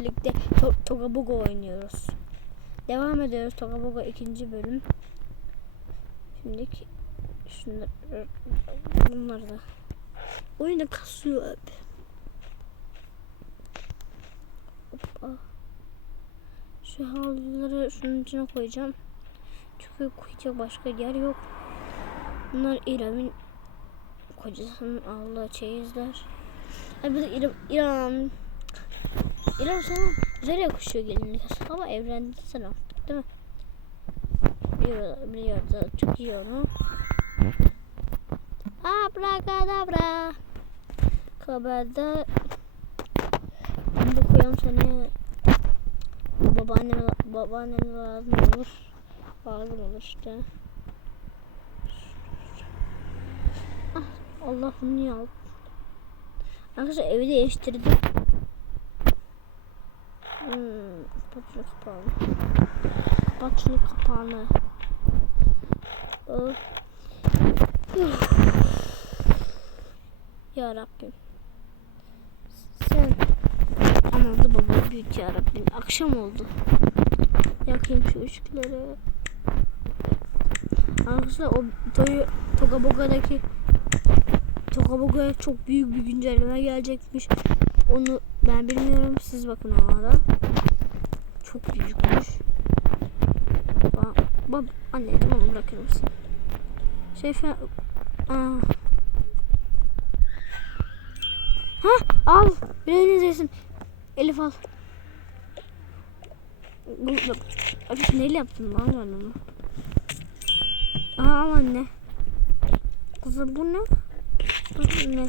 birlikte to oynuyoruz. Devam ediyoruz Togabogo ikinci bölüm. Şimdi şunları bunları da oyunda kasıyor abi. Hoppa. Şu havluları şunun içine koyacağım. Çünkü koyacak başka yer yok. Bunlar İrem'in kocasının aldığı çeyizler. Ay bu da İrem, İrem. İrem sana güzel yakışıyor gelinlik ama evlendi sen değil mi? Biliyor, biliyor da çok iyi onu. Abracadabra. Kabada. Ben de koyalım seni. Babaanneme, babaanneme lazım olur. Lazım olur işte. Ah, Allah bunu aldı? Arkadaşlar evi değiştirdim. Hmm, kapat şunu kapağını. Kapat şunu Rabbim. Sen anadı baba büyük ya Rabbim. Akşam oldu. Yakayım şu ışıkları. Arkadaşlar o Toy Togaboga'daki Togaboga'ya çok büyük bir güncelleme gelecekmiş. Onu ben bilmiyorum. Siz bakın ona da. Çok büyükmüş. Bab, bab anneciğim onu bırakır mısın? Şey falan... Ha al. Biriniz yesin. Elif al. Abi neyle yaptın lan ben onu? Aa anne. Kızım bu ne? Bu ne?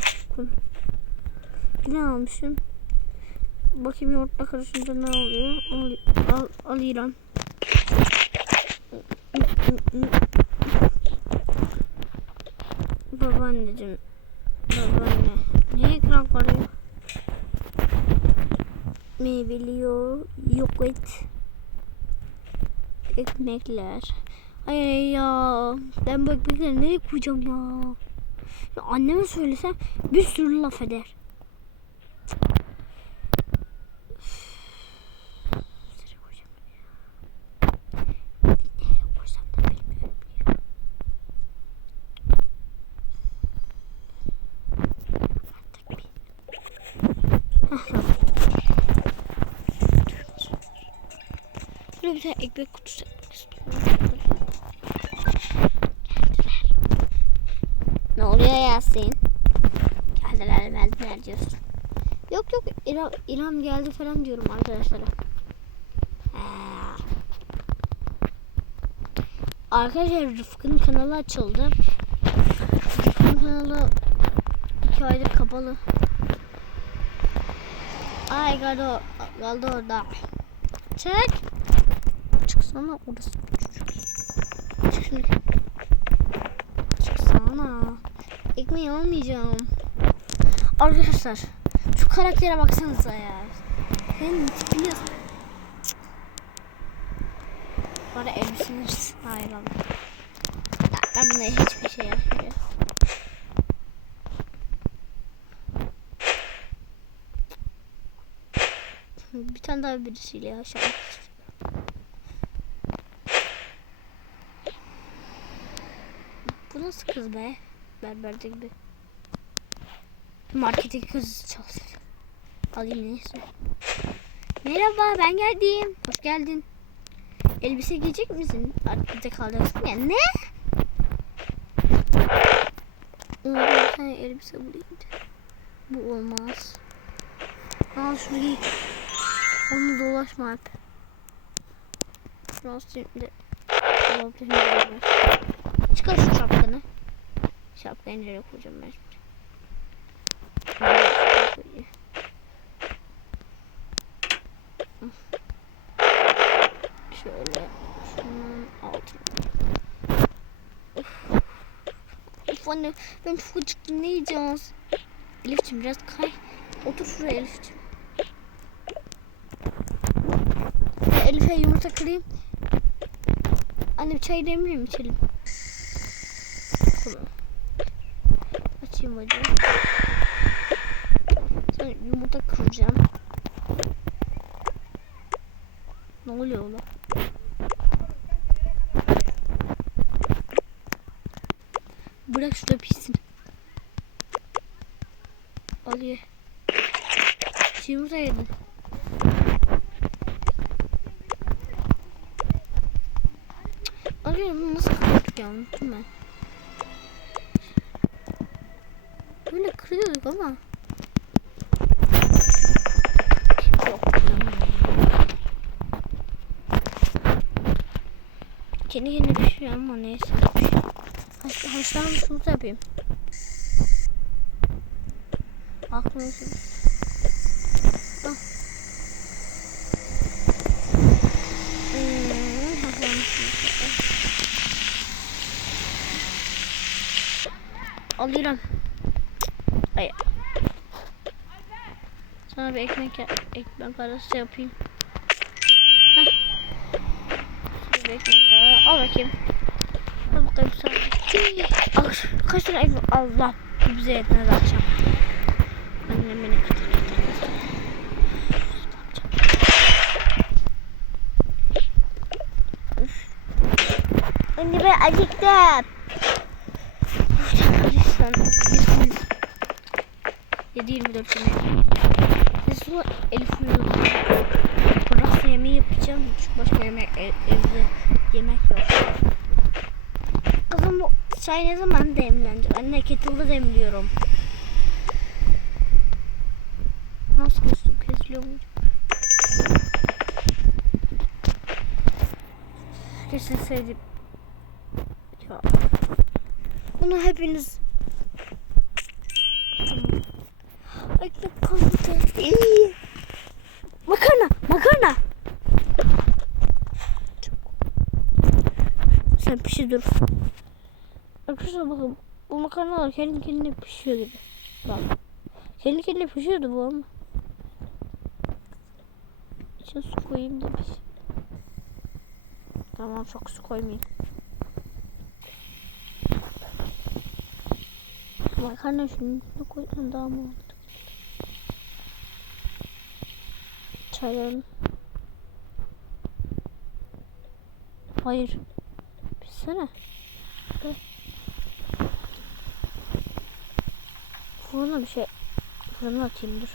Ne almışım? Bakayım yoğurtla karışınca ne oluyor? Al, al, al İran. Babaanneciğim. Babaanne. Niye ekran karıyor? Meyveliyor. Yoğurt. Ekmekler. Ay ya. Ben bu ekmekleri nereye koyacağım ya? ya? Anneme söylesem bir sürü laf eder. Nereye koyacağım ya? Nereye koysam da bilmiyorum ya. Artık bir- Hah, tamam. Şuraya bir tane ekmek kutusu yapmak istiyorum. Ne oluyor Yasin? Geldiler geldiler diyorsun. Yok yok İrem, İrem geldi falan diyorum arkadaşlara. Ha. Arkadaşlar Rıfkı'nın kanalı açıldı. Rıfkı'nın kanalı iki aydır kapalı. Ay kaldı, kaldı orada. Çek. Çıksana orası. Çık şimdi. Çıksana. Ekmeği almayacağım. Arkadaşlar şu karaktere baksanıza ya. Benim tipini yaz. Bana elbisini hayır Ben buna hiçbir şey yapmıyorum. Bir tane daha birisiyle yaşamak istiyorum. Nasıl kız be? Berberde gibi. Marketteki kız çalışıyor. Alayım neyse. Merhaba ben geldim. Hoş geldin. Elbise giyecek misin? Markette kalacaksın ya. Ne? Bir tane elbise bulayım. Bu olmaz. Al şunu giy. Onu dolaşma hep. Biraz şimdi olabilir. Çıkar şu şapkanı. Şapkayı nereye koyacağım ben şimdi? Şöyle şunun altına. Of. Anne ben çok acıktım ne yiyeceğiz? Elif'ciğim biraz kay. Otur şuraya Elif'ciğim. Elif'e yumurta kırayım. Anne bir çay demliyor mu içelim? Tamam. Açayım hadi. Sonra yumurta kıracağım. Ne oluyor oğlum? Bırak şurada pişsin. Al ye. Çiğ yumurta yedin. Arıyorum nasıl kırıyorduk ya unuttum ben. Böyle kırıyorduk ama. Yok. Kendi kendine pişiyor ama neyse. Haş, haşlanmış yumurta yapayım. Şimdi. Ah. Alıyorum. Ay. Sana bir ekmek ekmek arası yapayım. Heh. Bir ekmek daha. Al bakayım. Al bakayım sana. Al. Kaç tane ekmek? Allah. Bize yetmez akşam. Annem beni kıtır kıtır kıtır. Anne ben acıktım. Lütfen. Lütfen. 7-24 yemek. Resulullah Elif uyudu. Burası yemeği yapacağım. Çünkü başka yemek ev- evde yemek yok. Kızım bu çay ne zaman demlenecek? Anne kettle'da demliyorum. Nasıl kestim? Kesiliyor mu? Kesin sevdim. Ya. Bunu hepiniz... Tamam. Ekmek kalmadı. İyi. Makarna, makarna. Sen pişir dur. Arkadaşlar bakın bu makarnalar kendi kendine pişiyor gibi. Bak. Kendi kendine pişiyordu bu ama. İçine su koyayım da piş. Tamam çok su koymayayım. Makarna şunun içine koysam daha mı oldu? Çayların. Hayır. Pişsene. Dur. Fırına bir şey. Fırına atayım dur.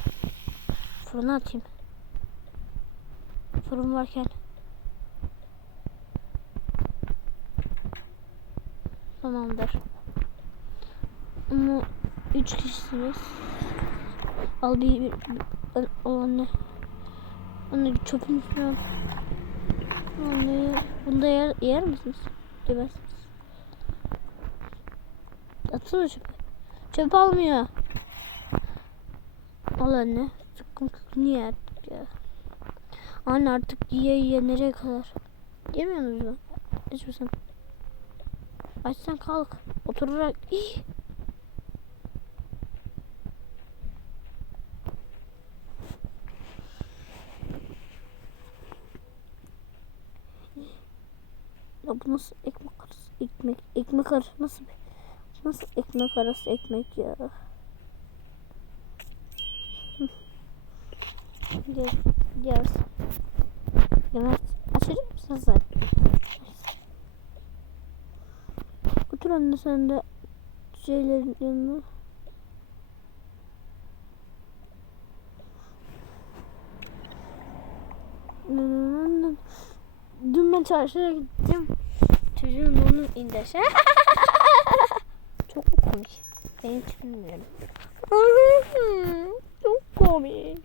Fırına atayım. Fırın varken. Tamamdır. Ama üç kişisiniz. Al bir, bir, bir al, al anne. Anne çöpün üstüne al. Anne bunda yer, yer misiniz? Yemezsiniz. Atsana çöpü. Çöp almıyor. Al anne. Sıkkın kıkkın ye artık ya. Anne artık yiye yiye nereye kadar? Yemiyor musun? mu? Aç mısın? Açsan kalk. Oturarak. İh. Bu nasıl ekmek arası ekmek ekmek arası nasıl nasıl ekmek arası ekmek ya. Gel, yersin. Yemez. Açacak mısın sen? Otur anne sen de şeylerin yanına. Dün ben çarşıya gittim. Çocuğun onu indirse. Çok mu komik? Ben hiç bilmiyorum. Çok komik.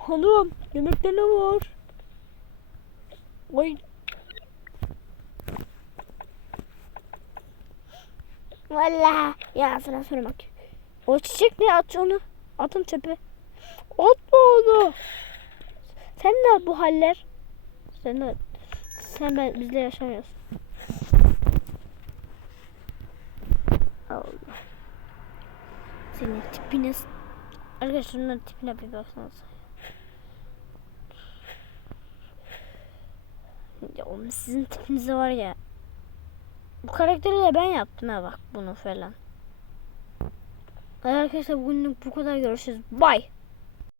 Hanım yemekte ne var? Ay Valla. ya sana sormak. O çiçek ne at onu. Atın çöpe. Atma onu. Sen de bu haller. Sen de sen ben bizle yaşamıyorsun. Allah. Senin tipine Arkadaşlar şunların tipine bir baksanıza. Ya oğlum sizin tipinize var ya. Bu karakteri de ben yaptım ha bak bunu falan. Arkadaşlar bugünlük bu kadar görüşürüz. Bye.